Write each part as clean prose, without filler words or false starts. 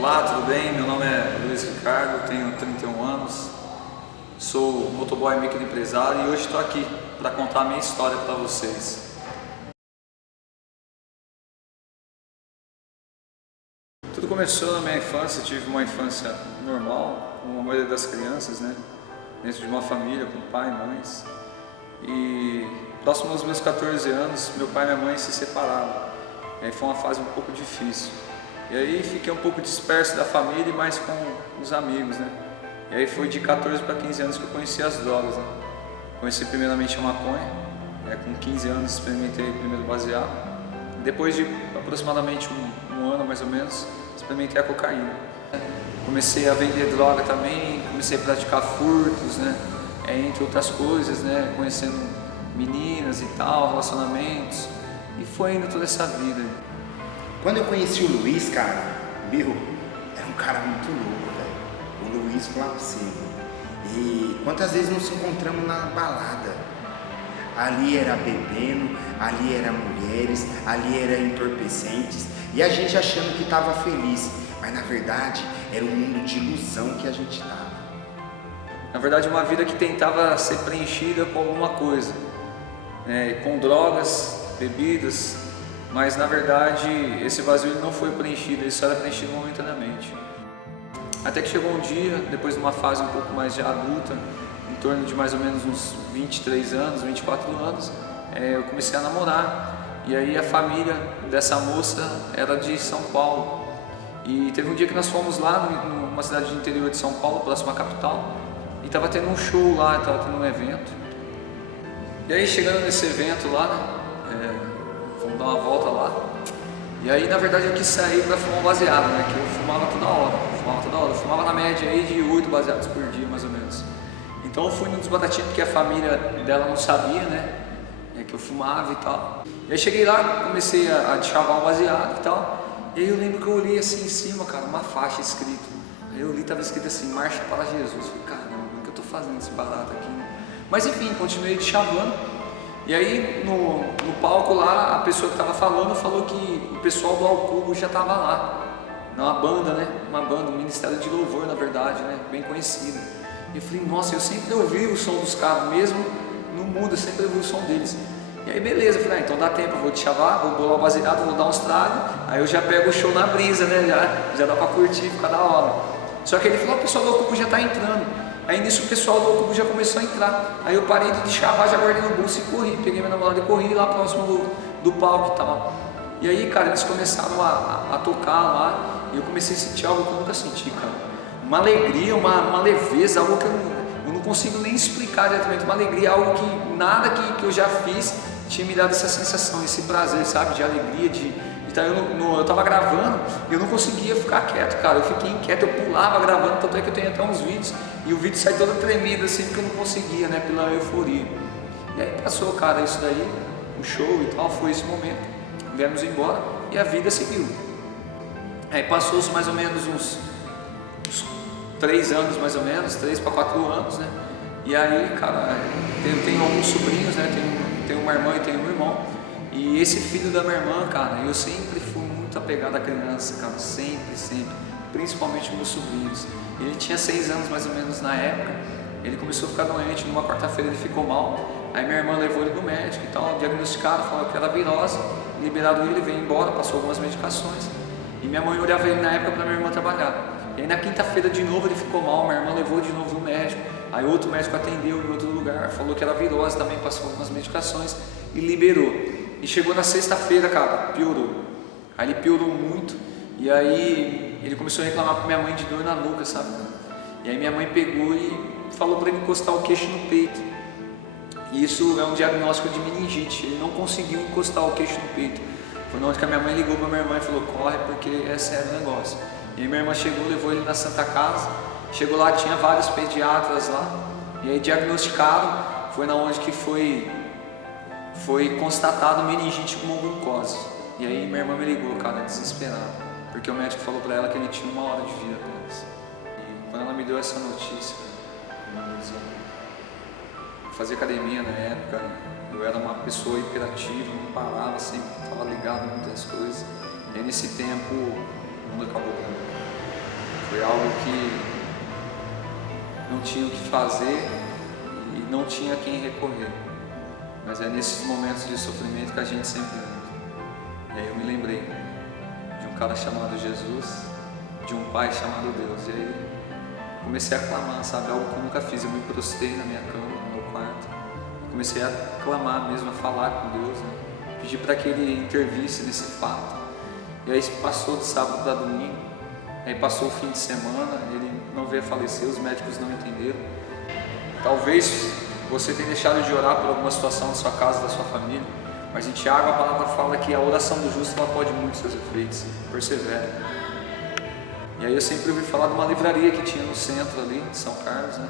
Olá, tudo bem? Meu nome é Luiz Ricardo, tenho 31 anos, sou motoboy microempresário e hoje estou aqui para contar a minha história para vocês. Tudo começou na minha infância, tive uma infância normal, como a maioria das crianças, né? Dentro de uma família com pai e mães. E próximo aos meus 14 anos, meu pai e minha mãe se separaram. E aí foi uma fase um pouco difícil. E aí fiquei um pouco disperso da família e mais com os amigos, né? E aí foi de 14 para 15 anos que eu conheci as drogas, né? Conheci primeiramente a maconha, com 15 anos experimentei o primeiro baseado. Depois de aproximadamente um ano mais ou menos, experimentei a cocaína. Comecei a vender droga também, comecei a praticar furtos, né? Entre outras coisas, né? Conhecendo meninas e tal, relacionamentos, e foi indo toda essa vida. Quando eu conheci o Luiz, cara, era um cara muito louco, velho. O Luiz falava assim. E quantas vezes nos encontramos na balada? Ali era bebendo, ali era mulheres, ali era entorpecentes. E a gente achando que estava feliz. Mas na verdade, era um mundo de ilusão que a gente estava. Na verdade, uma vida que tentava ser preenchida com alguma coisa. Com drogas, bebidas. Mas na verdade esse vazio não foi preenchido, ele só era preenchido momentaneamente. Até que chegou um dia, depois de uma fase um pouco mais de adulta, em torno de mais ou menos uns 23 anos, 24 anos, eu comecei a namorar. E aí a família dessa moça era de São Paulo. E teve um dia que nós fomos lá numa cidade do interior de São Paulo, próxima à capital, e estava tendo um show lá, estava tendo um evento. E aí chegando nesse evento lá, fomos dar uma volta lá, e aí na verdade eu quis sair para fumar um baseado, né? Que eu fumava toda hora, eu fumava na média aí de 8 baseados por dia mais ou menos. Então eu fui num dos batatinhos porque a família dela não sabia, né? Que eu fumava e tal. E aí cheguei lá, comecei a chavar um baseado e tal, e aí eu lembro que eu olhei assim em cima, cara, uma faixa escrita. Aí eu li, tava escrito assim, Marcha para Jesus. Eu falei, caramba, o que eu tô fazendo esse barato aqui, né? Mas enfim, continuei chavando. E aí no palco lá, a pessoa que estava falando falou que o pessoal do Alcubo já estava lá, numa banda, né? Uma banda, um ministério de louvor na verdade, né? Bem conhecida. E eu falei, nossa, eu sempre ouvi o som dos caras, mesmo no mundo, eu sempre ouvi o som deles. E aí beleza, eu falei, então dá tempo, eu vou te chavar, vou bolar o baseado, vou dar uns tragos, aí eu já pego o show na brisa, né? Já dá pra curtir, ficar da hora. Só que ele falou, o pessoal do Alcubo já tá entrando. Aí nisso o pessoal do Alcubo já começou a entrar. Aí eu parei de chavar, já guardei no bolso e corri. Peguei minha namorada e corri lá próximo do palco e tal. E aí, cara, eles começaram a tocar lá. E eu comecei a sentir algo que eu nunca senti, cara. Uma alegria, uma leveza, algo que eu não consigo nem explicar diretamente. Uma alegria, algo que nada que eu já fiz tinha me dado essa sensação, esse prazer, sabe? De alegria, Então eu tava gravando e eu não conseguia ficar quieto, cara. Eu fiquei inquieto, eu pulava gravando, tanto é que eu tenho até uns vídeos. E o vídeo sai todo tremido assim, porque eu não conseguia, né? Pela euforia. E aí passou, cara, isso daí, o show e tal, foi esse momento. Viemos embora e a vida seguiu. Aí passou-se mais ou menos uns 3 anos, mais ou menos, 3 para 4 anos, né? E aí, cara, tenho alguns sobrinhos, né? Tenho uma irmã e tenho um irmão. E esse filho da minha irmã, cara, eu sempre fui muito apegado à criança, cara, sempre, principalmente meus sobrinhos. Ele tinha 6 anos mais ou menos na época, ele começou a ficar doente, numa quarta-feira ele ficou mal, aí minha irmã levou ele no médico e tal, diagnosticaram, falaram que era virose, liberado ele, veio embora, passou algumas medicações, e minha mãe olhava ele na época para minha irmã trabalhar. E aí na quinta-feira de novo ele ficou mal, minha irmã levou de novo no médico, aí outro médico atendeu em outro lugar, falou que era virose também, passou algumas medicações e liberou. E chegou na sexta-feira, cara, piorou. Aí ele piorou muito. E aí ele começou a reclamar pra minha mãe de dor na nuca, sabe? E aí minha mãe pegou e falou pra ele encostar o queixo no peito. E isso é um diagnóstico de meningite. Ele não conseguiu encostar o queixo no peito. Foi onde que a minha mãe ligou pra minha irmã e falou, corre porque é sério o negócio. E aí minha irmã chegou, levou ele na Santa Casa. Chegou lá, tinha vários pediatras lá. E aí diagnosticaram, foi na onde que foi constatado meningite com glucose. E aí minha irmã me ligou, cara, desesperada, porque o médico falou pra ela que ele tinha 1 hora de vida apenas. E quando ela me deu essa notícia, eu fazia academia na época, eu era uma pessoa hiperativa, não parava, sempre estava ligado em muitas coisas. E aí nesse tempo, o mundo acabou pra mim. Foi algo que não tinha o que fazer e não tinha a quem recorrer. Mas é nesses momentos de sofrimento que a gente sempre entra. E aí eu me lembrei de um cara chamado Jesus, de um pai chamado Deus. E aí comecei a clamar, sabe? Algo que eu nunca fiz. Eu me prostrei na minha cama, no meu quarto. Comecei a clamar mesmo, a falar com Deus, né? Pedi para que Ele intervisse nesse fato. E aí passou de sábado para domingo. Aí passou o fim de semana, ele não veio a falecer, os médicos não entenderam. Talvez você tenha deixado de orar por alguma situação da sua casa, da sua família, mas em Tiago a palavra fala que a oração do justo ela pode muito seus efeitos, persevera. E aí eu sempre ouvi falar de uma livraria que tinha no centro ali, de São Carlos, né?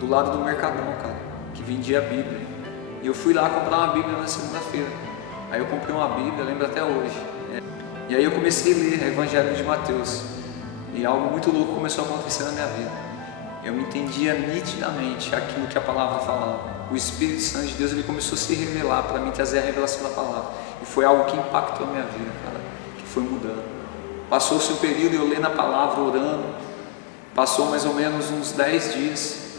Do lado do Mercadão, cara, que vendia a Bíblia. E eu fui lá comprar uma Bíblia na segunda-feira. Aí eu comprei uma Bíblia, eu lembro até hoje. E aí eu comecei a ler o Evangelho de Mateus. E algo muito louco começou a acontecer na minha vida. Eu me entendia nitidamente aquilo que a palavra falava. O Espírito Santo de Deus ele começou a se revelar para mim, trazer a revelação da palavra. E foi algo que impactou a minha vida, cara, que foi mudando. Passou-se um período eu lendo a palavra, orando. Passou mais ou menos uns 10 dias.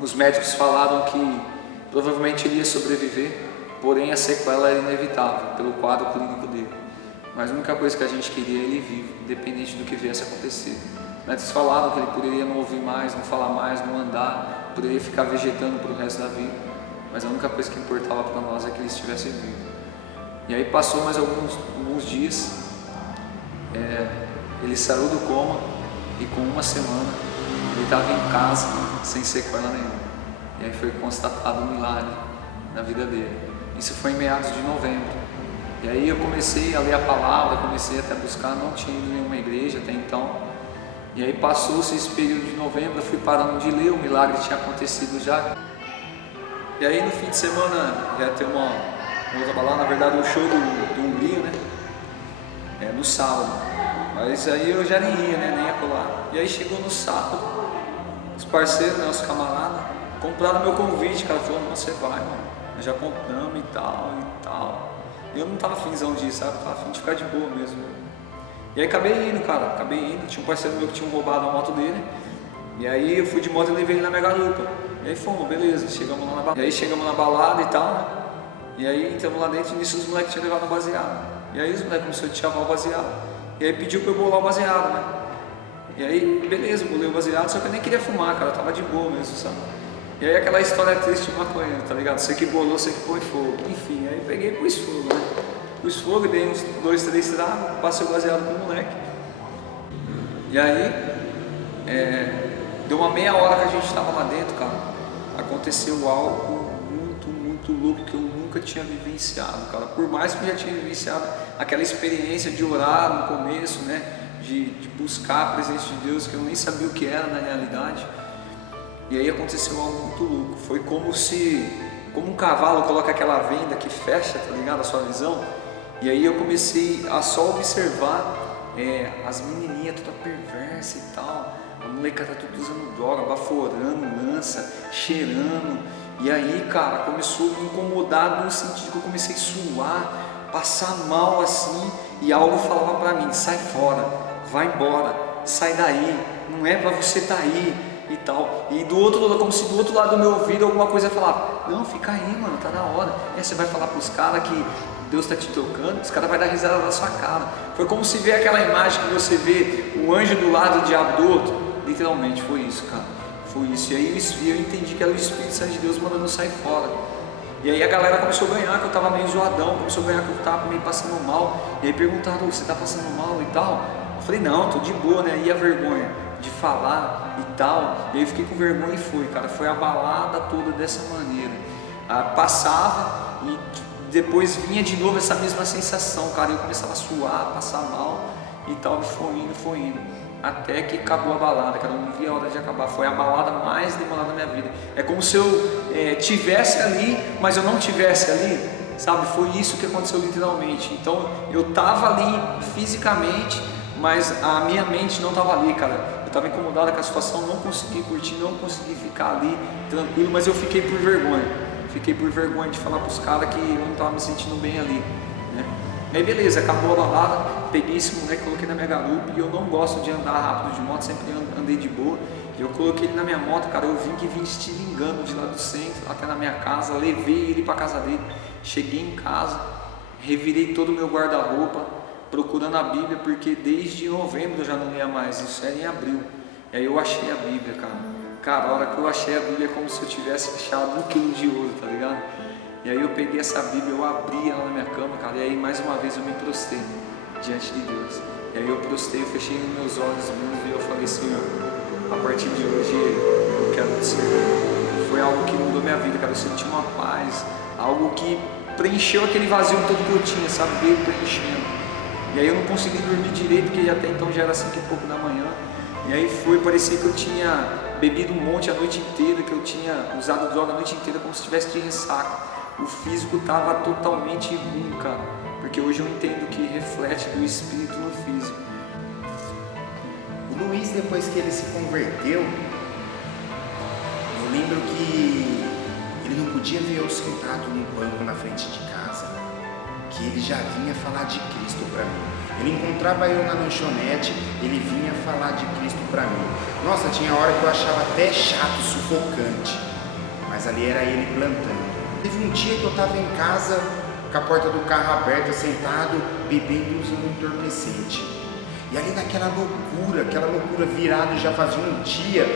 Os médicos falaram que provavelmente ele ia sobreviver, porém a sequela era inevitável pelo quadro clínico dele. Mas a única coisa que a gente queria é ele vivo, independente do que viesse a acontecer. Os médicos falaram que ele poderia não ouvir mais, não falar mais, não andar, poderia ficar vegetando para o resto da vida. Mas a única coisa que importava para nós é que ele estivesse vivo. E aí passou mais alguns dias, ele saiu do coma e com uma semana ele estava em casa sem sequela nenhuma. E aí foi constatado um milagre na vida dele. Isso foi em meados de novembro. E aí eu comecei a ler a palavra, comecei até a buscar, não tinha ido em nenhuma igreja até então. E aí passou-se esse período de novembro, eu fui parando de ler, o milagre tinha acontecido já. E aí no fim de semana ia ter uma outra balada, na verdade o show do Umbrio, né? No sábado. Mas aí eu já nem ia, né? Nem ia colar. E aí chegou no sábado, os parceiros, né, os camaradas, compraram meu convite, cara, falou, não, você vai, mano. Nós já compramos e tal. E eu não tava afinzão disso, sabe? Eu tava afim de ficar de boa mesmo. E aí acabei indo, cara, tinha um parceiro meu que tinha roubado a moto dele. E aí eu fui de moto e levei ele na minha garupa. E aí fomos, beleza, chegamos lá na balada. E aí chegamos na balada e tal, né? E aí entramos lá dentro e nisso os moleques tinham levado um baseado. E aí os moleques começaram a chavar o baseado. E aí pediu pra eu bolar o baseado, né? E aí, beleza, bolei o baseado, só que eu nem queria fumar, cara, eu tava de boa mesmo, sabe? E aí aquela história triste de maconha, tá ligado? Você que bolou, você que põe fogo. Enfim, aí peguei e pus fogo, né? Pus fogo, dei uns 2, 3 tragos, passei o baseado pro moleque. E aí, deu uma meia hora que a gente tava lá dentro, cara. Aconteceu algo muito louco que eu nunca tinha vivenciado, cara. Por mais que eu já tinha vivenciado aquela experiência de orar no começo, né? De buscar a presença de Deus, que eu nem sabia o que era na realidade. E aí aconteceu algo muito louco. Foi como um cavalo coloca aquela venda que fecha, tá ligado? A sua visão. E aí eu comecei a só observar as menininhas toda perversa e tal. A molecada tudo usando droga, baforando, lança, cheirando. E aí, cara, começou a me incomodar no sentido que eu comecei a suar, passar mal assim. E algo falava pra mim, sai fora, vai embora, sai daí, não é pra você estar aí e tal. E do outro lado, como se do outro lado do meu ouvido alguma coisa falava, não, fica aí, mano, tá na hora. E aí você vai falar pros caras que Deus está te tocando, os caras vão dar risada na sua cara. Foi como se vê aquela imagem que você vê o anjo do lado e o diabo do outro. Literalmente foi isso, cara. Foi isso. E aí eu entendi que era o Espírito Santo de Deus mandando eu sair fora. E aí a galera começou a ganhar, que eu tava meio zoadão, começou a ganhar que eu tava meio passando mal. E aí perguntaram, você tá passando mal e tal? Eu falei, não, tô de boa, né? E a vergonha de falar e tal. E aí eu fiquei com vergonha e fui, cara. Foi a balada toda dessa maneira. Passava e depois vinha de novo essa mesma sensação, cara. Eu começava a suar, passar mal e tal. E foi indo. Até que acabou a balada, cara. Eu não via a hora de acabar. Foi a balada mais demorada da minha vida. É como se eu tivesse ali, mas eu não tivesse ali, sabe? Foi isso que aconteceu literalmente. Então eu tava ali fisicamente, mas a minha mente não tava ali, cara. Eu tava incomodado com a situação, não consegui curtir, não consegui ficar ali tranquilo, mas eu fiquei por vergonha. Fiquei por vergonha de falar pros caras que eu não tava me sentindo bem ali, né? E aí beleza, acabou a balada, peguei esse moleque, coloquei na minha garupa e eu não gosto de andar rápido de moto, sempre andei de boa. E eu coloquei ele na minha moto, cara, eu vim estilingando de lá do centro até na minha casa, levei ele pra casa dele, cheguei em casa, revirei todo o meu guarda-roupa, procurando a Bíblia, porque desde novembro eu já não lia mais, isso era em abril. E aí eu achei a Bíblia, cara. Cara, a hora que eu achei a Bíblia é como se eu tivesse achado 1 quilo de ouro, tá ligado? E aí eu peguei essa Bíblia, eu abri ela na minha cama, cara, e aí mais uma vez eu me prostei diante de Deus. E aí eu prostei, eu fechei os meus olhos mesmo e eu falei, Senhor, a partir de hoje eu quero te servir. Foi algo que mudou minha vida, cara, eu senti uma paz, algo que preencheu aquele vazio todo que eu tinha, sabe, veio preenchendo. E aí eu não consegui dormir direito, porque até então já era 5 e pouco da manhã. E aí parecia que eu tinha bebido um monte a noite inteira, que eu tinha usado droga a noite inteira como se estivesse de ressaca. O físico estava totalmente ruim, cara, porque hoje eu entendo que reflete do espírito no físico. O Luiz, depois que ele se converteu, eu lembro que ele não podia ver eu sentado no banco na frente de casa, que ele já vinha falar de Cristo para mim. Ele encontrava eu na lanchonete, ele vinha falar de Cristo para mim. Nossa, tinha hora que eu achava até chato, sufocante, mas ali era ele plantando. Teve um dia que eu estava em casa, com a porta do carro aberta, sentado, bebendo usando um entorpecente. E ali naquela loucura virado, já fazia um dia,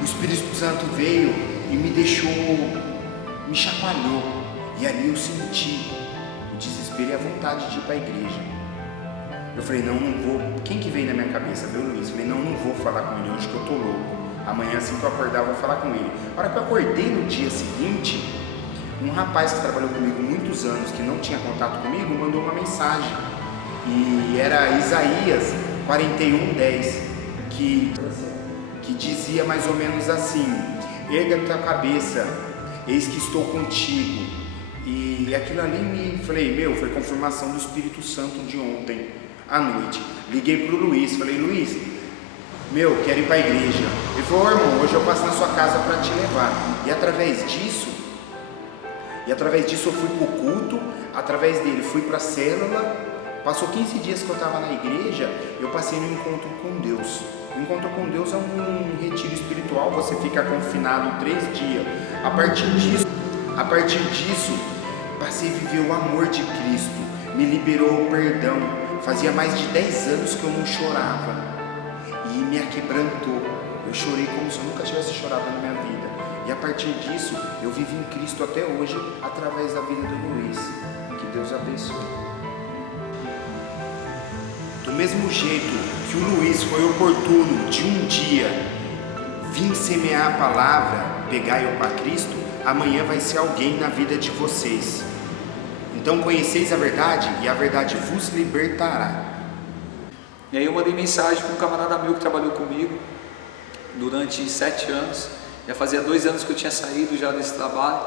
o Espírito Santo veio e me deixou, me chacoalhou. E ali eu senti o desespero e a vontade de ir para a igreja. Eu falei, não vou. Quem que veio na minha cabeça? Veio o Luiz. Eu falei, não vou falar com ele hoje que eu tô louco. Amanhã assim que eu acordar eu vou falar com ele. A hora que eu acordei no dia seguinte, um rapaz que trabalhou comigo muitos anos, que não tinha contato comigo, mandou uma mensagem. E era Isaías 41:10, que dizia mais ou menos assim: erga a tua cabeça, eis que estou contigo. E aquilo ali foi confirmação do Espírito Santo de ontem à noite. Liguei pro Luiz, falei, Luiz, quero ir para a igreja. Ele falou, irmão, hoje eu passo na sua casa para te levar. E através disso eu fui pro culto, através dele fui para a célula. Passou 15 dias que eu estava na igreja, eu passei no encontro com Deus. O encontro com Deus é um retiro espiritual, você fica confinado 3 dias. A partir disso, passei a viver o amor de Cristo, me liberou o perdão. Fazia mais de 10 anos que eu não chorava e me aquebrantou. Eu chorei como se eu nunca tivesse chorado na minha vida. E a partir disso, eu vivo em Cristo até hoje, através da vida do Luiz. Que Deus abençoe. Do mesmo jeito que o Luiz foi oportuno de um dia vir semear a palavra, pegar eu para Cristo, amanhã vai ser alguém na vida de vocês. Então conheceis a verdade e a verdade vos libertará. E aí eu mandei mensagem para um camarada meu que trabalhou comigo durante 7 anos. Já fazia 2 anos que eu tinha saído já desse trabalho.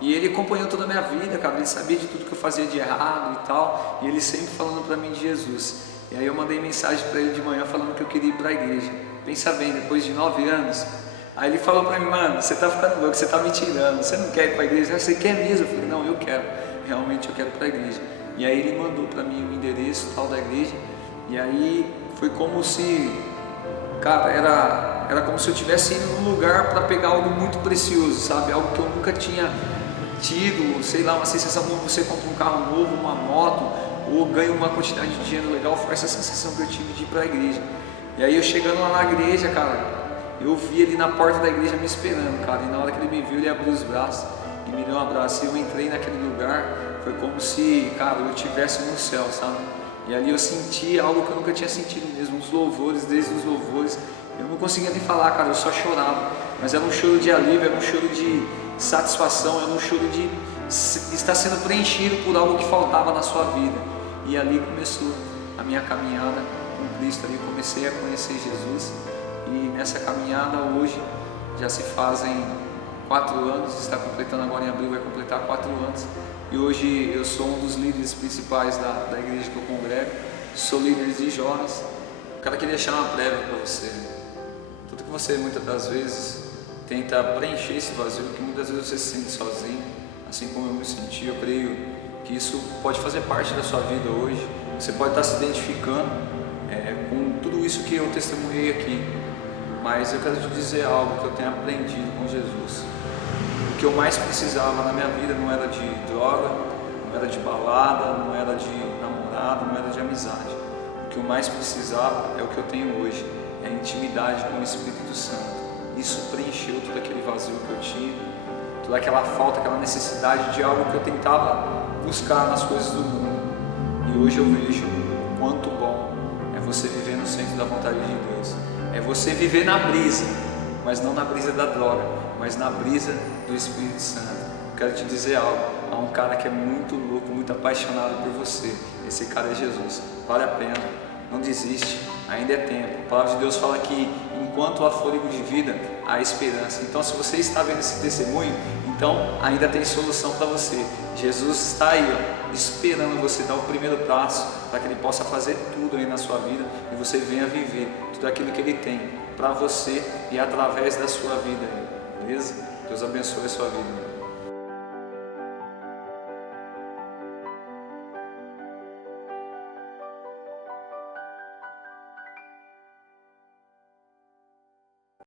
E ele acompanhou toda a minha vida, cara. Ele sabia de tudo que eu fazia de errado e tal. E ele sempre falando para mim de Jesus. E aí eu mandei mensagem para ele de manhã falando que eu queria ir para a igreja. Pensa bem, depois de 9 anos. Aí ele falou para mim, mano, você tá ficando louco, você tá me tirando. Você não quer ir para a igreja? Você quer mesmo? Eu falei, não, eu quero. Realmente eu quero ir para a igreja. E aí ele mandou para mim o endereço tal da igreja. E aí foi como se, cara, era como se eu estivesse indo num lugar para pegar algo muito precioso, sabe? Algo que eu nunca tinha tido, sei lá, uma sensação como você compra um carro novo, uma moto, ou ganha uma quantidade de dinheiro legal. Foi essa sensação que eu tive de ir para a igreja. E aí eu chegando lá na igreja, cara, eu vi ele na porta da igreja me esperando, cara. E na hora que ele me viu, ele abriu os braços e me deu um abraço. E eu entrei naquele lugar, foi como se, cara, eu estivesse no céu, sabe? E ali eu senti algo que eu nunca tinha sentido mesmo, os louvores, desde os louvores. Eu não conseguia nem falar, cara, eu só chorava. Mas era um choro de alívio, era um choro de satisfação, era um choro de estar sendo preenchido por algo que faltava na sua vida. E ali começou a minha caminhada com Cristo, ali eu comecei a conhecer Jesus. E nessa caminhada hoje já se fazem 4 anos, está completando agora em abril, vai completar 4 anos. E hoje eu sou um dos líderes principais da igreja que eu congrego, sou líder de jovens. O cara queria deixar uma prévia para você. Tudo que você muitas das vezes tenta preencher esse vazio, que muitas vezes você se sente sozinho, assim como eu me senti, eu creio que isso pode fazer parte da sua vida hoje. Você pode estar se identificando com tudo isso que eu testemunhei aqui, mas eu quero te dizer algo que eu tenho aprendido com Jesus. O que eu mais precisava na minha vida não era de droga, não era de balada, não era de namorado, não era de amizade. O que eu mais precisava é o que eu tenho hoje, é a intimidade com o Espírito Santo. Isso preencheu todo aquele vazio que eu tinha, toda aquela falta, aquela necessidade de algo que eu tentava buscar nas coisas do mundo. E hoje eu vejo o quanto bom é você viver no centro da vontade de Deus. É você viver na brisa, mas não na brisa da droga, mas na brisa do Espírito Santo. Eu quero te dizer algo, há um cara que é muito louco, muito apaixonado por você. Esse cara é Jesus. Vale a pena, não desiste, ainda é tempo. A palavra de Deus fala que enquanto há fôlego de vida, há esperança. Então, se você está vendo esse testemunho, então ainda tem solução para você. Jesus está aí, esperando você dar o primeiro passo para que Ele possa fazer tudo aí na sua vida e você venha viver tudo aquilo que Ele tem para você e através da sua vida, beleza? Deus abençoe a sua vida.